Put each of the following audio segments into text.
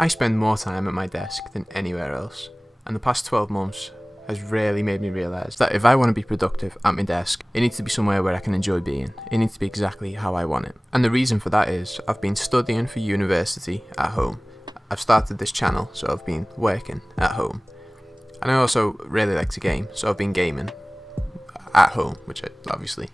I spend more time at my desk than anywhere else, and the past 12 months has really made me realise that if I want to be productive at my desk, it needs to be somewhere where I can enjoy being. It needs to be exactly how I want it. And the reason for that is I've been studying for university at home. I've started this channel, so I've been working at home. And I also really like to game, so I've been gaming at home, which obviously.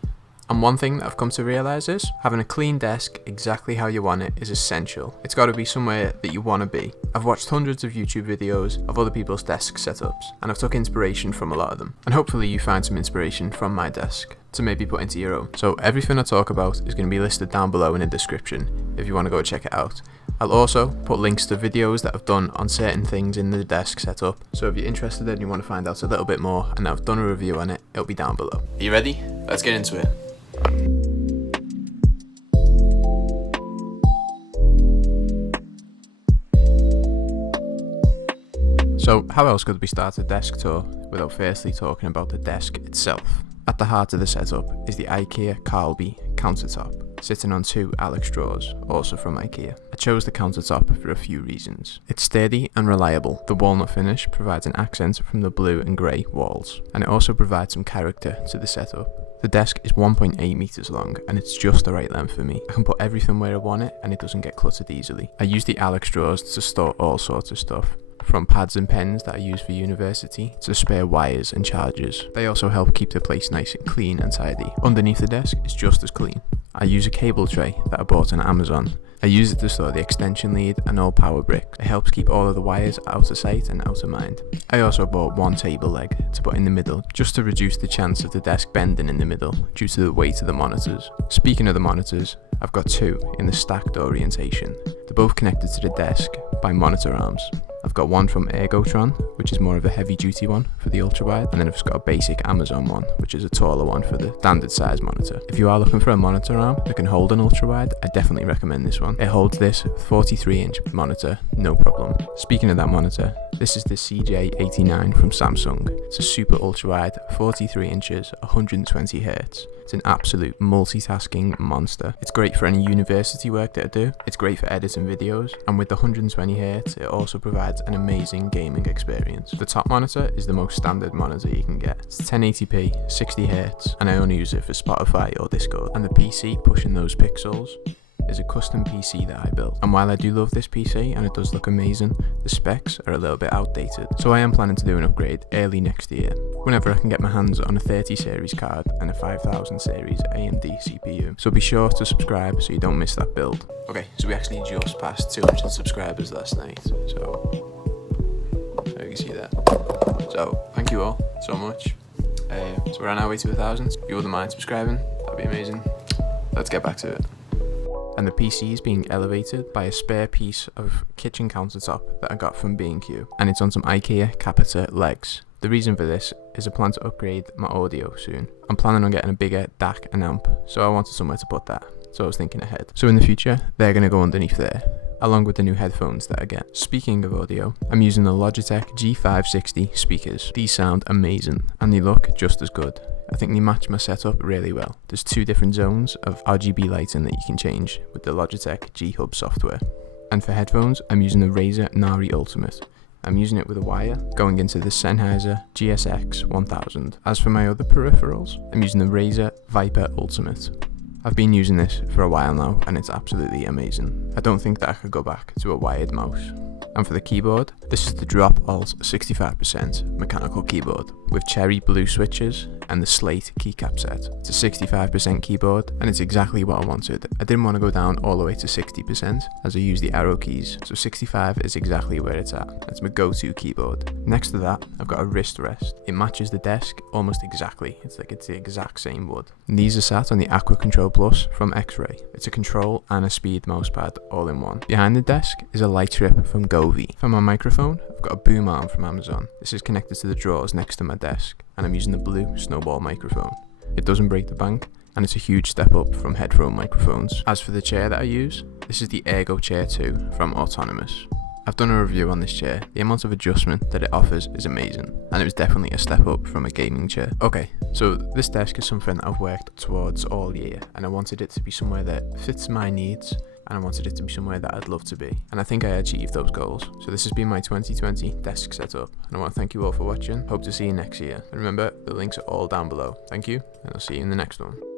And one thing that I've come to realise is having a clean desk exactly how you want it is essential. It's got to be somewhere that you want to be. I've watched hundreds of YouTube videos of other people's desk setups, and I've took inspiration from a lot of them. And hopefully you find some inspiration from my desk to maybe put into your own. So everything I talk about is going to be listed down below in the description if you want to go check it out. I'll also put links to videos that I've done on certain things in the desk setup, so if you're interested and you want to find out a little bit more and I've done a review on it, it'll be down below. Are you ready? Let's get into it. So how else could we start a desk tour without firstly talking about the desk itself? At the heart of the setup is the IKEA Carlby countertop, sitting on two Alex drawers, also from IKEA. I chose the countertop for a few reasons. It's sturdy and reliable. The walnut finish provides an accent from the blue and grey walls, and it also provides some character to the setup. The desk is 1.8 meters long, and it's just the right length for me. I can put everything where I want it, and it doesn't get cluttered easily. I use the Alex drawers to store all sorts of stuff, from pads and pens that I use for university to spare wires and chargers. They also help keep the place nice and clean and tidy. Underneath the desk is just as clean. I use a cable tray that I bought on Amazon. I use it to store the extension lead and all power brick. It helps keep all of the wires out of sight and out of mind. I also bought one table leg to put in the middle, just to reduce the chance of the desk bending in the middle due to the weight of the monitors. Speaking of the monitors, I've got two in the stacked orientation. They're both connected to the desk by monitor arms. I've got one from ERGO, which is more of a heavy duty one for the ultra wide, and then I've just got a basic Amazon one, which is a taller one for the standard size monitor. If you are looking for a monitor arm that can hold an ultra wide, I definitely recommend this one. It holds this 43-inch monitor, no problem. Speaking of that monitor, this is the CJ89 from Samsung. It's a super ultra wide, 43 inches, 120 Hz. It's an absolute multitasking monster. It's great for any university work that I do. It's great for editing videos, and with the 120 Hz, it also provides an amazing gaming experience. The top monitor is the most standard monitor you can get. It's 1080p, 60 Hz, and I only use it for Spotify or Discord. And the PC pushing those pixels is a custom PC that I built. And while I do love this PC and it does look amazing, the specs are a little bit outdated. So I am planning to do an upgrade early next year, whenever I can get my hands on a 30 series card and a 5000 series AMD CPU. So be sure to subscribe so you don't miss that build. Okay, so we actually just passed 200 subscribers last night, so you can see that. So thank you all so much. So we're on our way to 1,000. If you wouldn't mind subscribing, that'd be amazing. Let's get back to it. And the PC is being elevated by a spare piece of kitchen countertop that I got from B&Q, and it's on some IKEA Capita legs. The reason for this is I plan to upgrade my audio soon. I'm planning on getting a bigger DAC and amp, so I wanted somewhere to put that, so I was thinking ahead. So in the future, they're going to go underneath there, along with the new headphones that I get. Speaking of audio, I'm using the Logitech G560 speakers. These sound amazing, and they look just as good. I think they match my setup really well. There's two different zones of RGB lighting that you can change with the Logitech G Hub software. And for headphones, I'm using the Razer Nari Ultimate. I'm using it with a wire going into the Sennheiser GSX 1000. As for my other peripherals, I'm using the Razer Viper Ultimate. I've been using this for a while now and it's absolutely amazing. I don't think that I could go back to a wired mouse. And for the keyboard, this is the Drop Alt 65% mechanical keyboard with cherry blue switches and the slate keycap set. It's a 65% keyboard and it's exactly what I wanted. I didn't want to go down all the way to 60% as I use the arrow keys, so 65 is exactly where it's at. That's my go-to keyboard. Next to that, I've got a wrist rest. It matches the desk almost exactly. It's the exact same wood. And these are sat on the Aqua Control Plus from XRAY. It's a control and a speed mousepad all in one. Behind the desk is a light strip from Govee. For my microphone, I've got a boom arm from Amazon. This is connected to the drawers next to my desk, and I'm using the blue Snowball microphone. It doesn't break the bank, and it's a huge step up from headphone microphones. As for the chair that I use, this is the ERGO Chair 2 from Autonomous. I've done a review on this chair. The amount of adjustment that it offers is amazing, and it was definitely a step up from a gaming chair. Okay, so this desk is something that I've worked towards all year, and I wanted it to be somewhere that fits my needs, and I wanted it to be somewhere that I'd love to be, and I think I achieved those goals. So this has been my 2020 desk setup, and I want to thank you all for watching. Hope to see you next year, and remember, the links are all down below. Thank you, and I'll see you in the next one.